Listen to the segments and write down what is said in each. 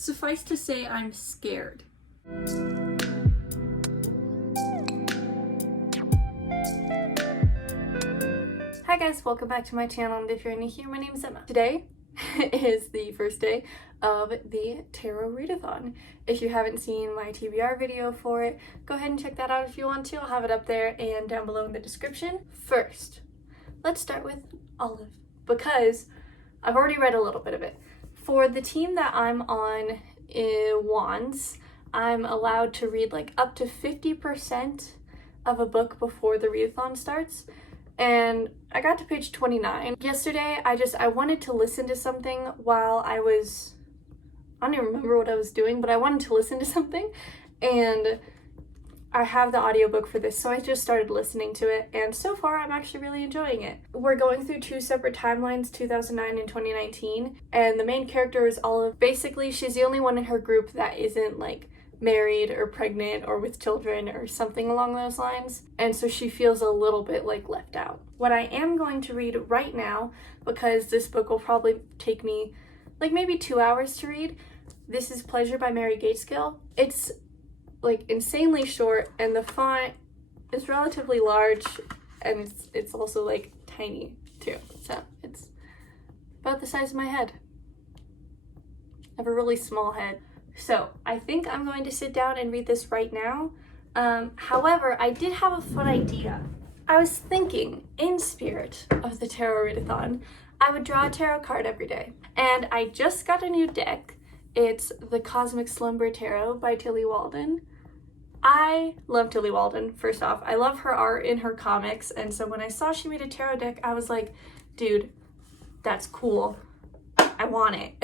Suffice to say, I'm scared. Hi guys, welcome back to my channel, and if you're new here, my name is Emma. Today is the first day of the Tarot Readathon. If you haven't seen my TBR video for it, go ahead and check that out if you want to. I'll have it up there and down below in the description. First, let's start with Olive, because I've already read a little bit of it. For the team that I'm on Wands, I'm allowed to read like up to 50% of a book before the readathon starts, and I got to page 29. Yesterday, I wanted to listen to something while I don't even remember what I was doing, but I wanted to listen to something, and I have the audiobook for this, so I just started listening to it, and so far I'm actually really enjoying it. We're going through two separate timelines, 2009 and 2019, and the main character is Olive. Basically, she's the only one in her group that isn't like married or pregnant or with children or something along those lines, and so she feels a little bit like left out. What I am going to read right now, because this book will probably take me like maybe 2 hours to read, this is Pleasure by Gaitskill. It's like insanely short, and the font is relatively large, and it's also like tiny too, so it's about the size of my head. I have a really small head, so I think I'm going to sit down and read this right now. However, I did have a fun idea. I was thinking, in spirit of the Tarot Readathon, I would draw a tarot card every day, and I just got a new deck. It's the Cosmic Slumber Tarot by Tilly Walden. I love Tilly Walden, first off. I love her art in her comics, and so when I saw she made a tarot deck, I was like, dude, that's cool. I want it.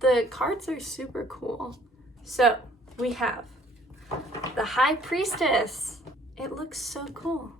The cards are super cool. So, we have the High Priestess. It looks so cool.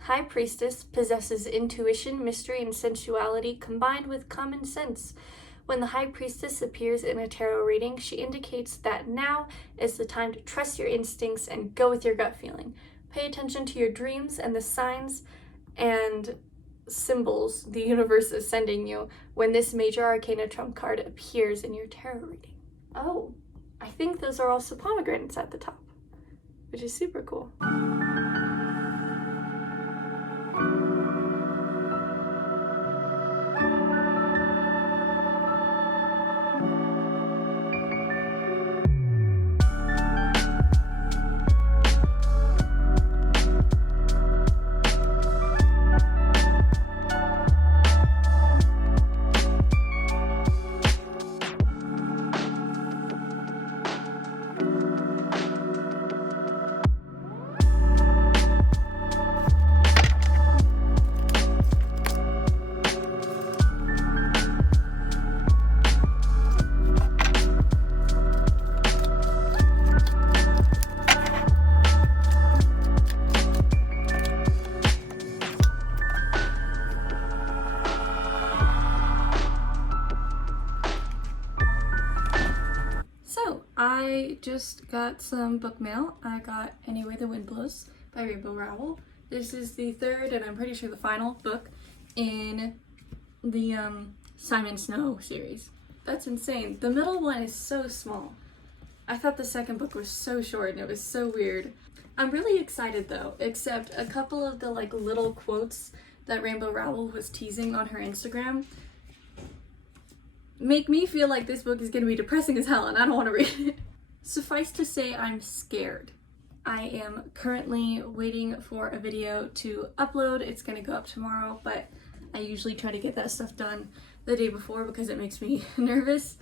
High Priestess possesses intuition, mystery, and sensuality combined with common sense. When the High Priestess appears in a tarot reading, she indicates that now is the time to trust your instincts and go with your gut feeling. Pay attention to your dreams and the signs and symbols the universe is sending you when this major arcana trump card appears in your tarot reading. Oh, I think those are also pomegranates at the top, which is super cool. I just got some book mail. I got Anyway the Wind Blows by Rowell. This is the third, and I'm pretty sure the final book in the Simon Snow series. That's insane. The middle one is so small. I thought the second book was so short, and it was so weird. I'm really excited though, except a couple of the like little quotes that Rowell was teasing on her Instagram make me feel like this book is going to be depressing as hell, and I don't want to read it. Suffice to say, I'm scared. I am currently waiting for a video to upload. It's going to go up tomorrow, but I usually try to get that stuff done the day before because it makes me nervous.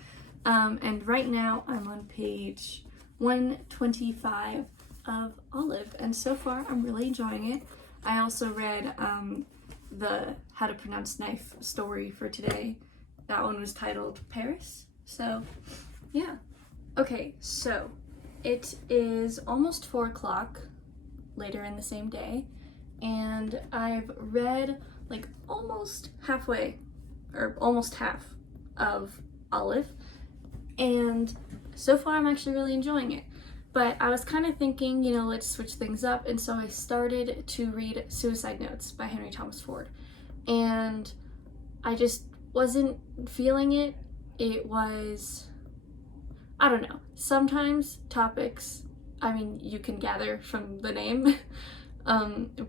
And right now I'm on page 125 of Olive, and so far I'm really enjoying it. I also read the How to Pronounce Knife story for today. That one was titled Paris. So, yeah. Okay, so it is almost 4 o'clock later in the same day, and I've read like almost halfway, or almost half of Olive, and so far I'm actually really enjoying it. But I was kind of thinking, you know, let's switch things up, and so I started to read Suicide Notes by Henry Thomas Ford, and I just wasn't feeling it it was, I don't know, sometimes topics, I mean, you can gather from the name,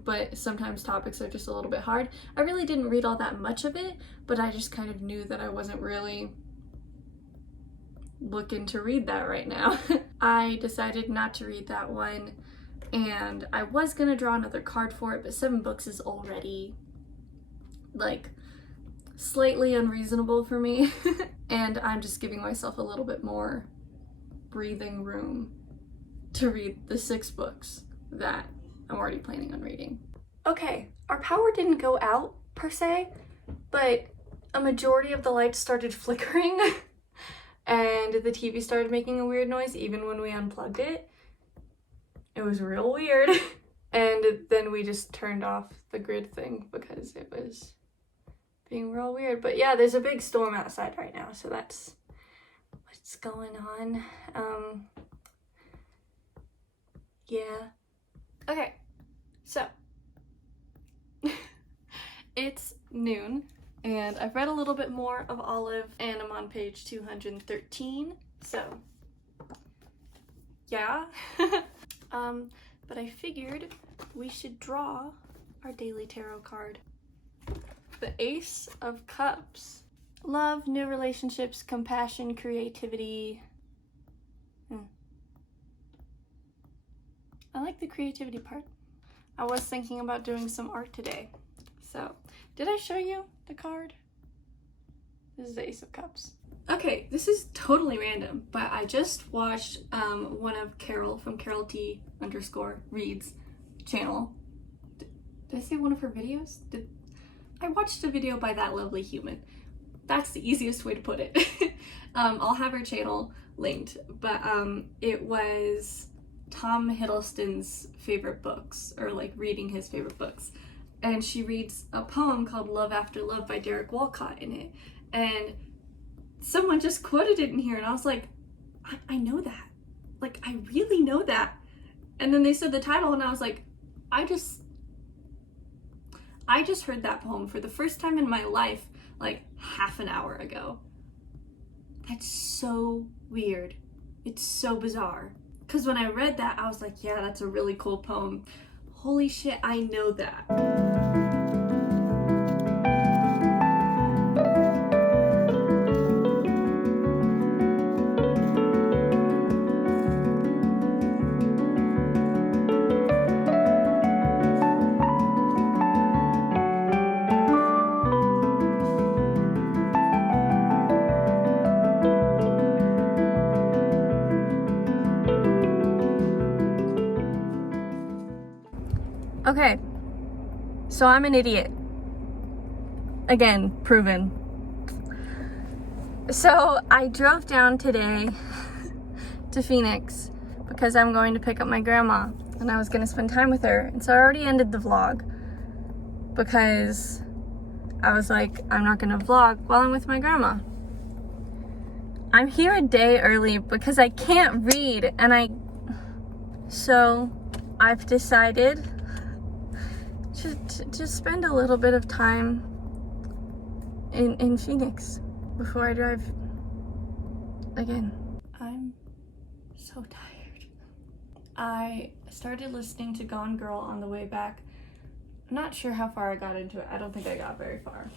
but sometimes topics are just a little bit hard. I really didn't read all that much of it, but I just kind of knew that I wasn't really looking to read that right now. I decided not to read that one, and I was gonna draw another card for it, but 7 books is already like slightly unreasonable for me. And I'm just giving myself a little bit more breathing room to read the 6 books that I'm already planning on reading. Okay, our power didn't go out per se, but a majority of the lights started flickering and the TV started making a weird noise even when we unplugged it. It was real weird. And then we just turned off the grid thing because it was being real weird. But yeah, there's a big storm outside right now, so that's what's going on. Yeah. Okay, so it's noon and I've read a little bit more of Olive and I'm on page 213, so yeah. But I figured we should draw our daily tarot card. The Ace of Cups. Love, new relationships, compassion, creativity. I like the creativity part. I was thinking about doing some art today. So, did I show you the card? This is the Ace of Cups. Okay, this is totally random, but I just watched one of Carol from Carol T _reads channel. Did I say one of her videos? I watched a video by that lovely human. That's the easiest way to put it. I'll have her channel linked, but it was Tom Hiddleston's favorite books, or like reading his favorite books. And she reads a poem called Love After Love by Derek Walcott in it. And someone just quoted it in here and I was like, I know that. Like, I really know that. And then they said the title and I was like, I just heard that poem for the first time in my life, like half an hour ago. That's so weird. It's so bizarre. Because when I read that, I was like, yeah, that's a really cool poem. Holy shit, I know that. Okay, so I'm an idiot. Again, proven. So I drove down today to Phoenix because I'm going to pick up my grandma and I was going to spend time with her. And so I already ended the vlog because I was like, I'm not going to vlog while I'm with my grandma. I'm here a day early because I can't read so I've decided to spend a little bit of time in Phoenix before I drive again. I'm so tired. I started listening to Gone Girl on the way back. I'm not sure how far I got into it. I don't think I got very far.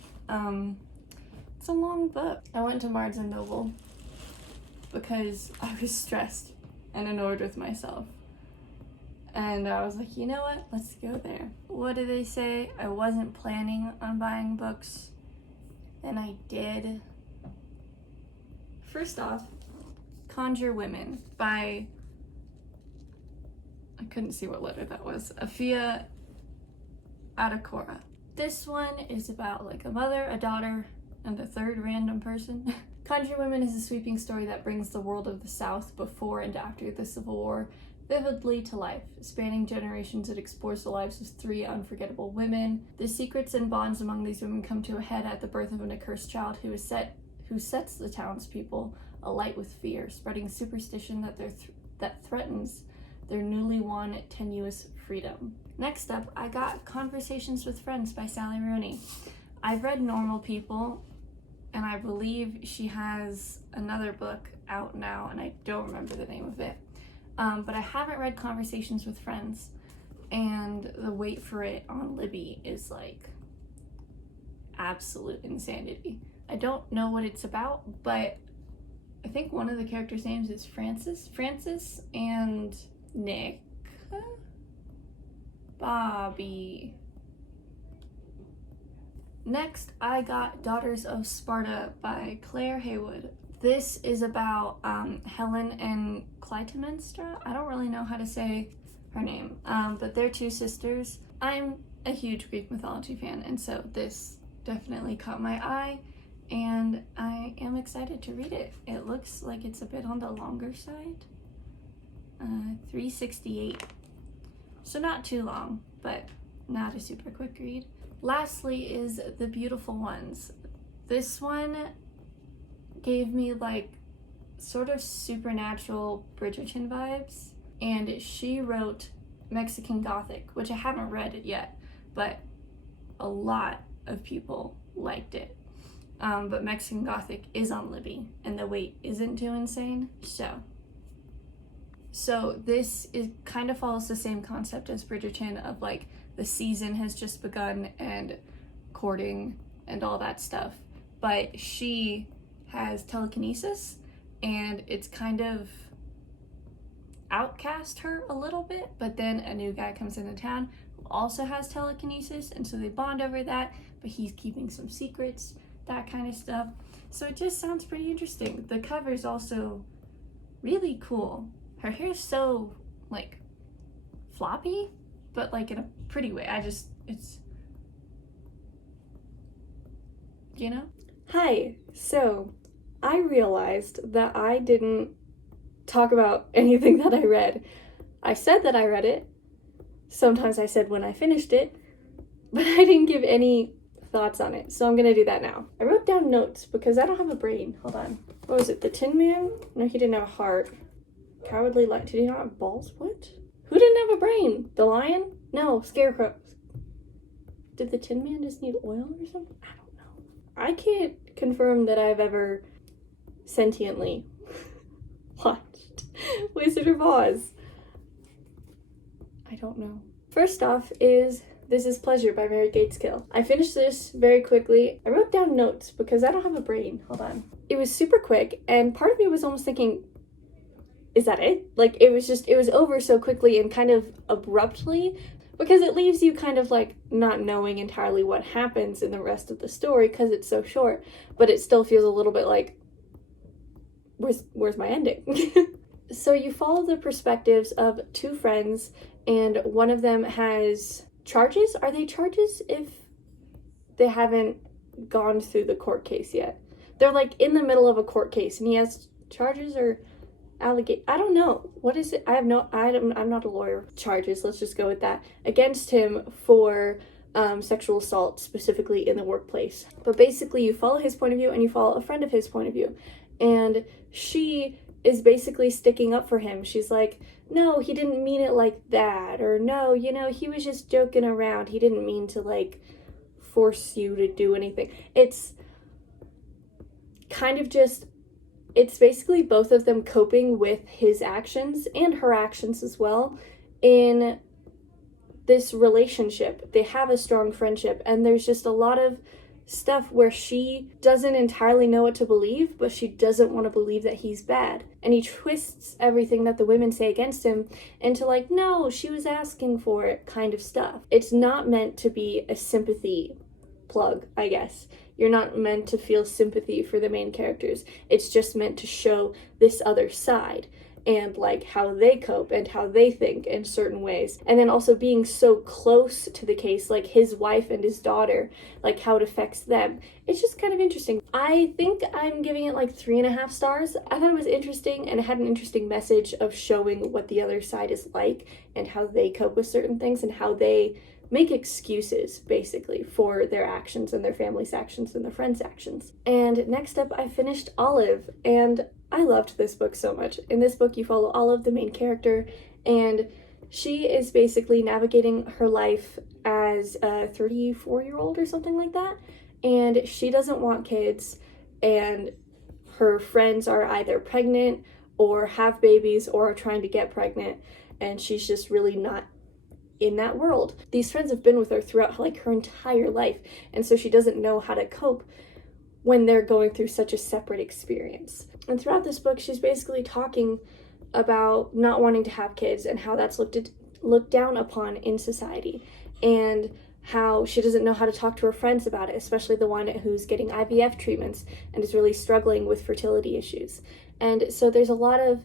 It's a long book. I went to Barnes & Noble because I was stressed and annoyed with myself. And I was like, you know what? Let's go there. What do they say? I wasn't planning on buying books, and I did. First off, Conjure Women by, I couldn't see what letter that was, Afia Adakora. This one is about like a mother, a daughter, and a third random person. Conjure Women is a sweeping story that brings the world of the South before and after the Civil War vividly to life. Spanning generations, it explores the lives of 3 unforgettable women. The secrets and bonds among these women come to a head at the birth of an accursed child who sets the townspeople alight with fear, spreading superstition that threatens their newly won tenuous freedom. Next up, I got Conversations with Friends by Sally Rooney. I've read Normal People and I believe she has another book out now, and I don't remember the name of it. But I haven't read Conversations with Friends, and the wait for it on Libby is like absolute insanity. I don't know what it's about, but I think one of the characters' names is Francis and Nick. Bobby. Next, I got Daughters of Sparta by Claire Haywood. This is about Helen and Clytemnestra. I don't really know how to say her name, but they're two sisters. I'm a huge Greek mythology fan, and so this definitely caught my eye, and I am excited to read it. It looks like it's a bit on the longer side. 368. So not too long, but not a super quick read. Lastly is The Beautiful Ones. This one gave me like sort of supernatural Bridgerton vibes, and she wrote Mexican Gothic, which I haven't read it yet, but a lot of people liked it. But Mexican Gothic is on Libby, and the wait isn't too insane, So this kind of follows the same concept as Bridgerton of like the season has just begun and courting and all that stuff. But she has telekinesis, and it's kind of outcast her a little bit, but then a new guy comes into town who also has telekinesis, and so they bond over that, but he's keeping some secrets, that kind of stuff. So it just sounds pretty interesting. The cover is also really cool. Her hair's so, like, floppy, but, like, in a pretty way. It's, you know? Hi, so I realized that I didn't talk about anything that I read. I said that I read it. Sometimes I said when I finished it, but I didn't give any thoughts on it, so I'm gonna do that now. I wrote down notes because I don't have a brain. Hold on. What was it? The Tin Man? No, he didn't have a heart. Cowardly Lion. Did he not have balls? What? Who didn't have a brain? The lion? No, Scarecrow. Did the Tin Man just need oil or something? I don't know. I can't confirm that I've ever sentiently watched Wizard of Oz. I don't know. First off is This Is Pleasure by Mary Gaitskill. I finished this very quickly. I wrote down notes because I don't have a brain. Hold on. It was super quick, and part of me was almost thinking, is that it? Like, it was over so quickly and kind of abruptly, because it leaves you kind of like not knowing entirely what happens in the rest of the story because it's so short, but it still feels a little bit like, where's my ending? So you follow the perspectives of two friends, and one of them has charges. Are they charges if they haven't gone through the court case yet? They're like in the middle of a court case, and he has charges or I don't know. What is it? I'm not a lawyer. Charges, let's just go with that, against him for sexual assault, specifically in the workplace. But basically you follow his point of view and you follow a friend of his point of view. And she is basically sticking up for him. She's like, no, he didn't mean it like that. Or no, he was just joking around. He didn't mean to like force you to do anything. It's kind of just, it's basically both of them coping with his actions and her actions as well in this relationship. They have a strong friendship, and there's just a lot of stuff where she doesn't entirely know what to believe, but she doesn't want to believe that he's bad. And he twists everything that the women say against him into like, no, she was asking for it kind of stuff. It's not meant to be a sympathy plug, I guess. You're not meant to feel sympathy for the main characters. It's just meant to show this other side and like how they cope and how they think in certain ways. And then also being so close to the case, like his wife and his daughter, like how it affects them. It's just kind of interesting. I think I'm giving it like 3.5 stars. I thought it was interesting, and it had an interesting message of showing what the other side is like and how they cope with certain things and how they make excuses basically for their actions and their family's actions and their friends' actions. And next up, I finished Olive, and I loved this book so much. In this book, you follow Olive, the main character, and she is basically navigating her life as a 34-year-old or something like that, and she doesn't want kids, and her friends are either pregnant or have babies or are trying to get pregnant, and she's just really not in that world. These friends have been with her throughout like her entire life, and so she doesn't know how to cope when they're going through such a separate experience. And throughout this book, she's basically talking about not wanting to have kids and how that's looked down upon in society, and how she doesn't know how to talk to her friends about it, especially the one who's getting IVF treatments and is really struggling with fertility issues. And so there's a lot of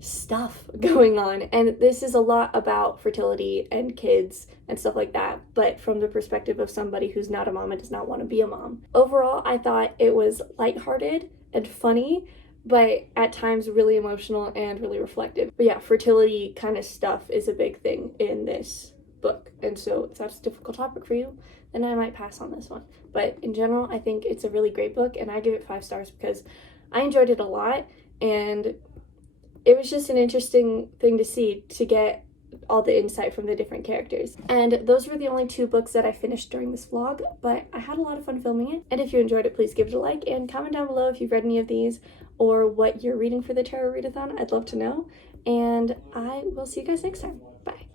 stuff going on, and this is a lot about fertility and kids and stuff like that, but from the perspective of somebody who's not a mom and does not want to be a mom. Overall, I thought it was lighthearted and funny, but at times really emotional and really reflective. But yeah, fertility kind of stuff is a big thing in this book, and so if that's a difficult topic for you, then I might pass on this one. But in general, I think it's a really great book, and I give it 5 stars because I enjoyed it a lot, and it was just an interesting thing to see, to get all the insight from the different characters. And those were the only 2 books that I finished during this vlog, but I had a lot of fun filming it. And if you enjoyed it, please give it a like and comment down below if you've read any of these or what you're reading for the Tarot Readathon. I'd love to know. And I will see you guys next time. Bye.